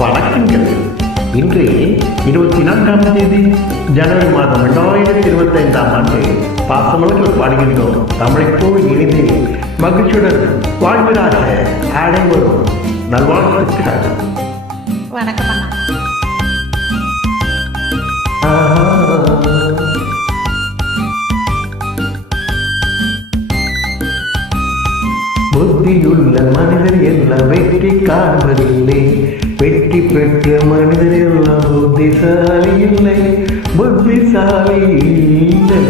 வணக்கங்கள். இன்று 24ஆம் தேதி ஜனவரி மாதம் 2025ஆம் ஆண்டு பாசமலர்கள் பாடுகின்றோம். தமிழைப்போல் இணைந்து மகிழ்ச்சியுடன் வாழ்வதாக அனைவரும் நல்வாழ்த்துக்கள். வணக்கம் அண்ணா. புத்தியுள்ள மனிதர் எல்லாம் வெற்றி காண்பதில்லை, வெற்றி பெற்ற மனிதர் எல்லாம் புத்திசாலி இல்லை, புத்திசாலி இல்லை.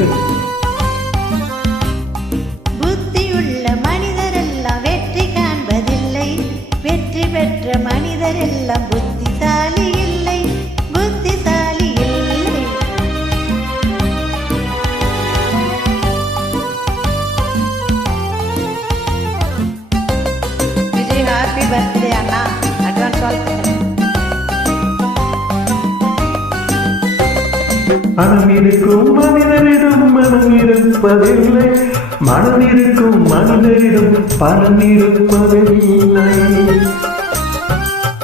புத்தியுள்ள மனிதர் எல்லாம் வெற்றி காண்பதில்லை, வெற்றி பெற்ற மனிதர் எல்லாம் புத்திசாலி இல்லை, புத்திசாலி இல்லை. விஜய் ஹாப்பி பர்த்டே அண்ணா. அட்வான்ஸ் வாழ்த்துக்கள். மனம் இருக்கும் மனிதரிடம் மனம் இருப்பதில்லை, மனம் இருக்கும் மனிதரிடம் பணம் இருப்பதில்லை.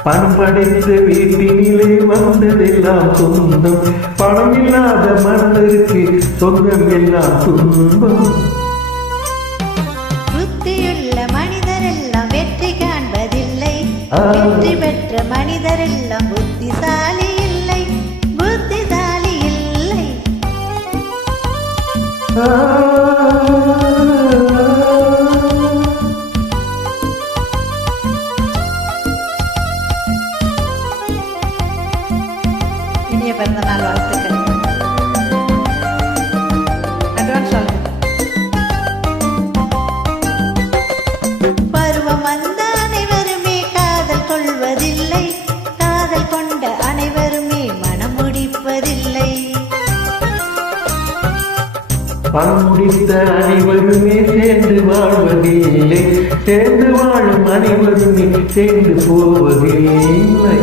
பணம் படைத்த வீட்டினிலே வந்ததெல்லாம் சொந்தம், பணம் இல்லாத மனிதருக்கு சொந்தம் எல்லாம் துன்பம். புத்தியுள்ள மனிதர் எல்லாம் வெற்றி காண்பதில்லை, வெற்றி பெற்ற மனிதர் எல்லாம் புத்திசாலி இல்லை, புத்திசாலி இல்லை. இனிய பிறந்த நாள் வாழ்த்துக்கள். அட்வான்ஸ் வாழ்த்துக்கள். பருவம் வந்த அனைவருமே காதல் கொள்வதில்லை, காதல் கொண்ட அனைவருமே மனம் முடிப்பதில்லை. பணம் முடித்த அனைவருமே சேர்ந்து வாழ்வதில்லை, சேர்ந்து வாழும் அனைவருமே சேர்ந்து போவதில்லை.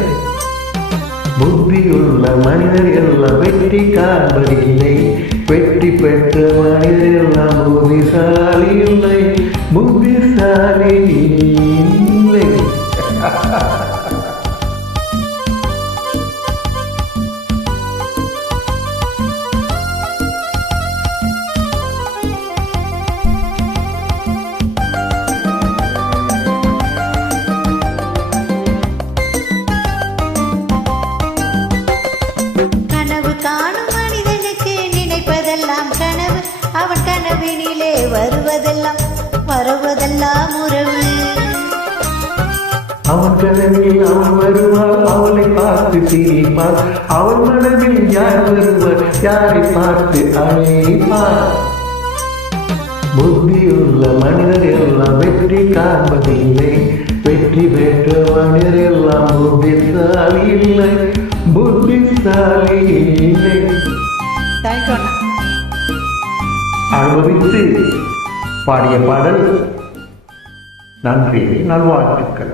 புத்தியுள்ள மனிதர் எல்லாம் வெற்றி காண்பதில்லை, வெற்றி பெற்ற மனிதர் எல்லாம் புத்திசாலி இல்லை, புத்திசாலி இல்லை. கனவு காணும் மனிதனுக்கு நினைப்பதெல்லாம் கனவு, அவன் கனவினிலே வருவதெல்லாம் உறவு. அவன் கனவில் அவன் வருவார், அவளை பார்த்து சிரிப்பார், அவன் மனதில் யார் வருவார், யாரை பார்த்து அழைப்பார். புத்தியுள்ள மனிதர் எல்லாம் வெற்றி காண்பதில்லை, வெற்றி பெற்ற மனிதர் எல்லாம் புத்திசாலி இல்லை, புத்திசாலி இல்லை. தேங்க்யூ அண்ணா. அனுபவித்து பாடிய பாடல். நன்றி, நல்வாழ்த்துக்கள்.